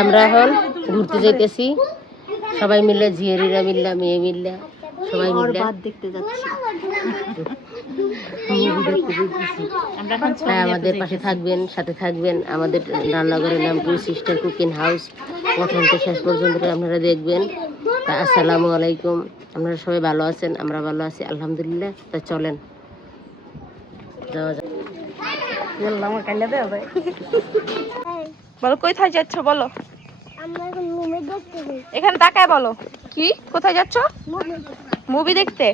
আমরা এখন ঘুরতে যাইতেছি সবাই মিলে, ঝিয়ারিরা মিললা, মেয়ে মিললা, সবাই মিলে দেখতে যাচ্ছি। আমাদের পাশে থাকবেন, সাথে থাকবেন। আমাদের রান্নাঘরের নাম টু সিস্টার কুকিং হাউস। প্রথম থেকে শেষ পর্যন্ত আপনারা দেখবেন। তা আসসালামু আলাইকুম। আপনারা সবাই ভালো আছেন? আমরা ভালো আছি আলহামদুলিল্লাহ। তা চলেন যাওয়া যাক। বলো কোথায় যাচ্ছ বলো? এখানে তাকায় বলো কি কোথায় যাচ্ছ? মুভি দেখতে।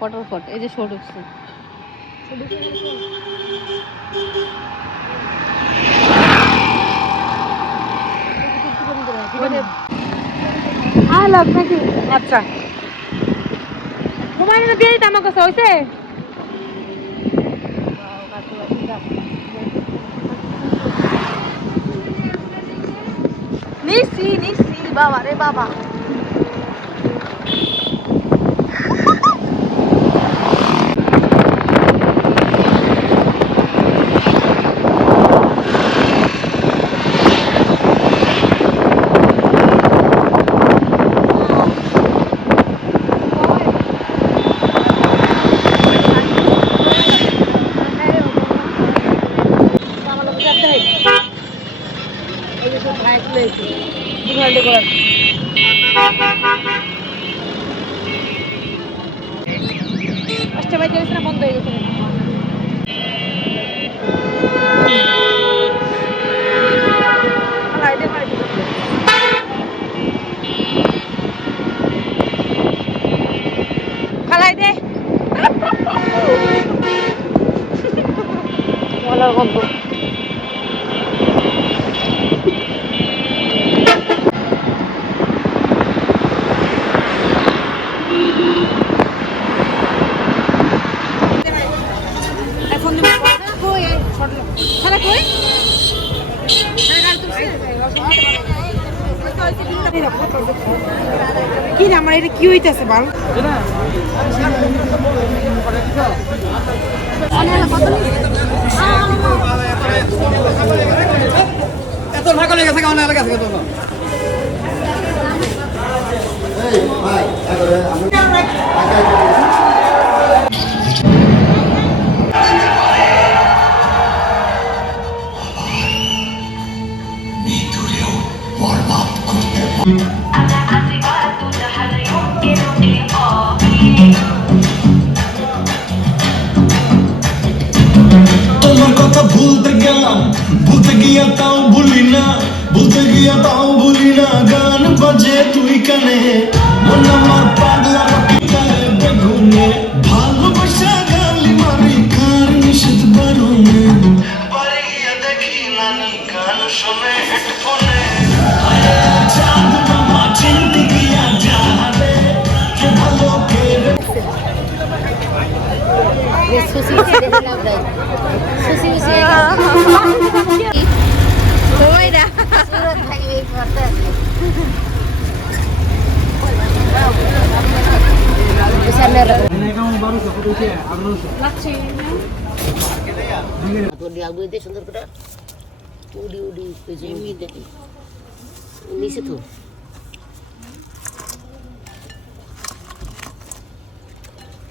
ফটোফট এই যে শো ঢুকছে। আচ্ছা মোবাইল দিয়ে দিতে আমার কাছে হয়েছে। নিছি নিছি বাবা রে বাবা। বন্ধ হয়ে গেছে। খালাই দে বলার গন্ধ। কি না আমার এটা কি হইতেছে বল? এত ভাগ লেগে গেছে কেমন এলাকা থেকে তো ভাই তোমার কথা ভুলতে গেলাম, ভুলতে গিয়া তাও ভুলি না, ভুলতে গিয়া তাও ভুলি না। গান বাজে তুই কানে, মন আমার পাগলা পিতালে বেগুনে। ভালোবাসা গালি মারি কার নিষেধ বারণে, বাড়ি গিয়া দেখি নানি গান শোনে হেডফোনে। চাঁদ মামা চিনতে গিয়া যাবে কে ভালো কে সুশি দেখলাম তাই সুশি সুশি ওইরা সুরত থাকবে করতে সামনে লাগছে তোর আগুয়ে দে সুন্দর করে উডি উডি পেজে মি দেখি নিচে তো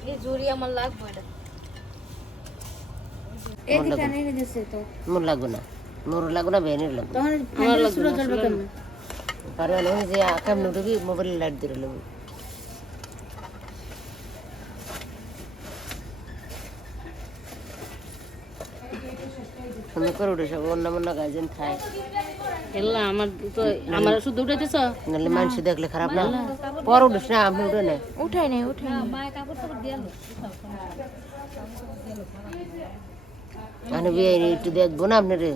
এই জুরি আমার লাগবে এটা। মোর লাগবে না, মোর লাগবে না, বেনে লাগবে কারণ ওই যে আকাম নুটুকি মোবাইল লাইট দিয়ে লাগবে। সুন্দর করে উঠে সব অন্য অন্য গার্জেন খায়। আমার তো আমার শুধু উঠেছ নাহলে মানুষ দেখলে খারাপ না। পর উঠিস না, আপনি উঠে না উঠাই নাই উঠাই আমি একটু দেখবো না আপনারে,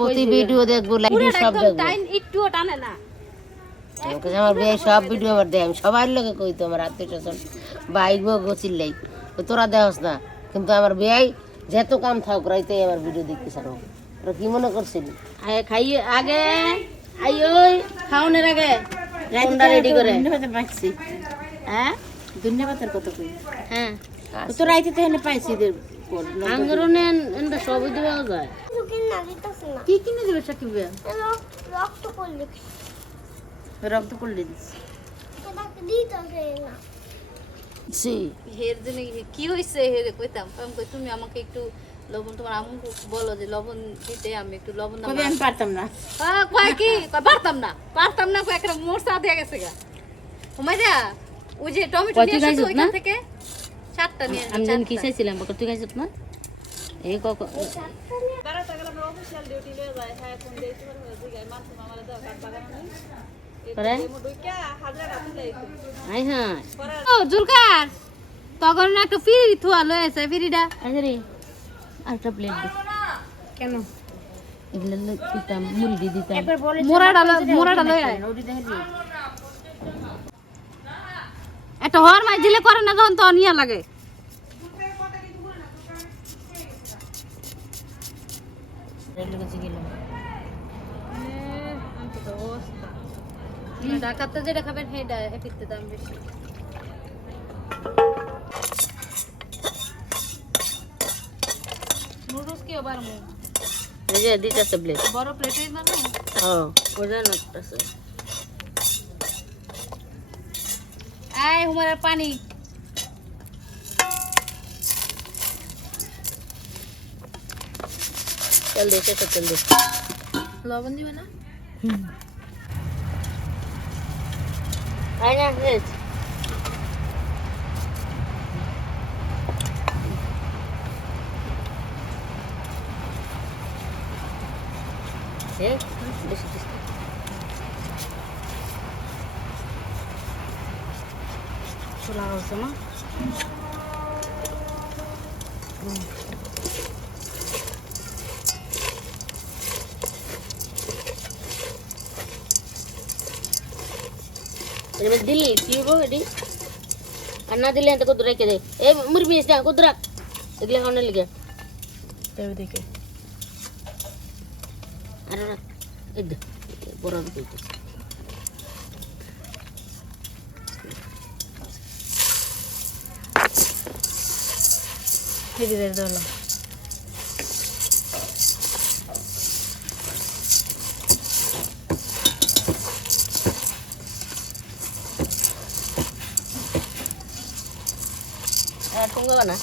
প্রতি ভিডিও দেখবো, লাইভ সব দেখবো। একটুও টানে না আমার বিয়ে সব ভিডিও আমার দেয়, আমি সবার লোকে কই তো আমার আত্মীয় স্বজন বাইক গচির লাই তোরা দেহস না, কিন্তু আমার বিয়ে যেত কাম থাক রাইতে আমার ভিডিও দেখতে চাও। তোরা কি মনে করছিলি খাই আগে আই ওই খাওনের আগে ফোনটা রেডি করে পাইছি। হ্যাঁ ধন্যবাদের কত কই। হ্যাঁ তো রাইতে তো এনে পাইছি আঙ্গরনে এনটা সবই দেওয়া যায়। কি কিনে দেবে সাকিব ভাই? রক্ত করলে হের জন্য কি হয়েছে হেরে কইতাম আমি কই তুমি আমাকে একটু লবণ তোমার আম্মু বলো যে লবণ দিতে আমি একটু লবণ দাও। আমি পারতাম না। কয় কি কয় পারতাম না কয় একটা মোরসা দিয়ে গেছে গা হুমাইদা ওই যে টমেটো নিয়ে আসছো ওইখান থেকে 7টা নিয়ে আমি জানি কি চাইছিলাম বকর তুই খাইছিস না এই কক জুলকার তখন একটা ফিরি থুয়া লয়ে আছে ফিরিটা আরেকটা প্লেট দে। কেন এগুলো দিতাম মুড়ি দিয়ে দিতাম। মোরাটা লয়ে আয় একটা হর মাছ দিলে করে না যখন তো অনিয়া লাগে। ঢাকাতে যেটা খাবেন সেটা এপিতে দাম বেশি। নুডলস কি আবার মু এই যে দিতেছে প্লেট বড় প্লেটে মানে হ্যাঁ ওটা নটছে। আয় হুমারের পানি তেল দে তেল দে। লবণ দিবে না? আয় না হেজ বেশি চলা হচ্ছে না। দিল্লি কি হবো এটি আর না দিলে তো কত রেখে দে এই মুরগি না কত রাখ এগুলো খাওয়ানোর লিগে দেখে আর রাখ এই দে বড় দিতে এই দে দাও tunggu mana?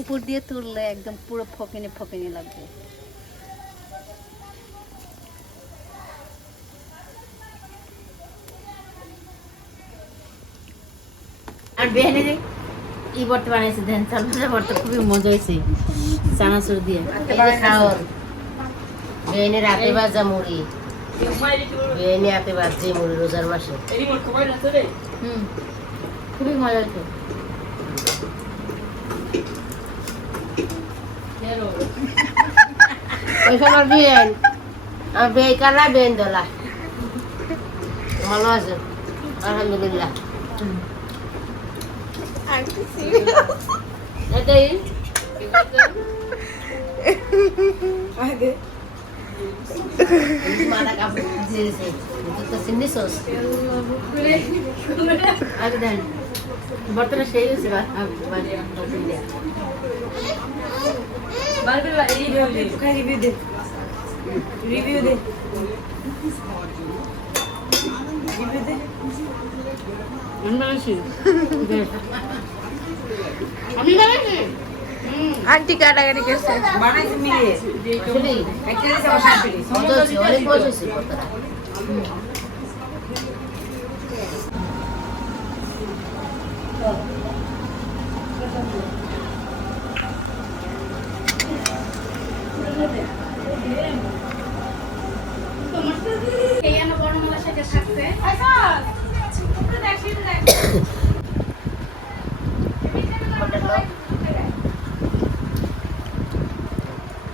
উপর দিয়ে তুললে একদম পুরো ফকেনে ফকেনে লাগবে। আর বেহেনে ই বর্তে বানাইছে দেন তারপরে বর্তে খুবই মজা হয়েছে চানাচুর দিয়ে খাওয়ার বেহেনে রাতে ভাজা মুড়ি বেহেনে রাতে ভাজছে মুড়ি রোজার মাসে খুবই মজা হয়েছে। ওইখানে আমার বেহেন আমার বেহে কালা বেহেন দোলা ভালো আছে আলহামদুলিল্লাহ। এটাই আগে মারা কাপড় দিয়েছে তো সিন্নি সস আগে দেন বর্তমানে সেই হয়েছে রিভিউ দে আন্টি কাটাকাটি করছে বানাইছে মিলে আসলে একটা দিছে আমার সাথে অনেক বয়স হয়েছে কথাটা।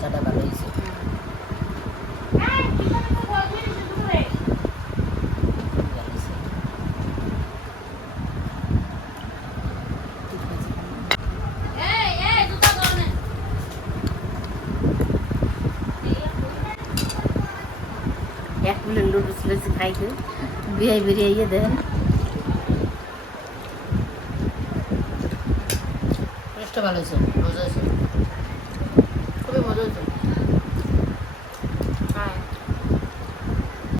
চাটা ভালো হয়েছে। এক প্লেট নুডলস লেছি খাইতে বিয়াই বেরিয়ে দেন। টেস্টটা ভালো হয়েছে, মজা হয়েছে, খুবই মজা হয়েছে।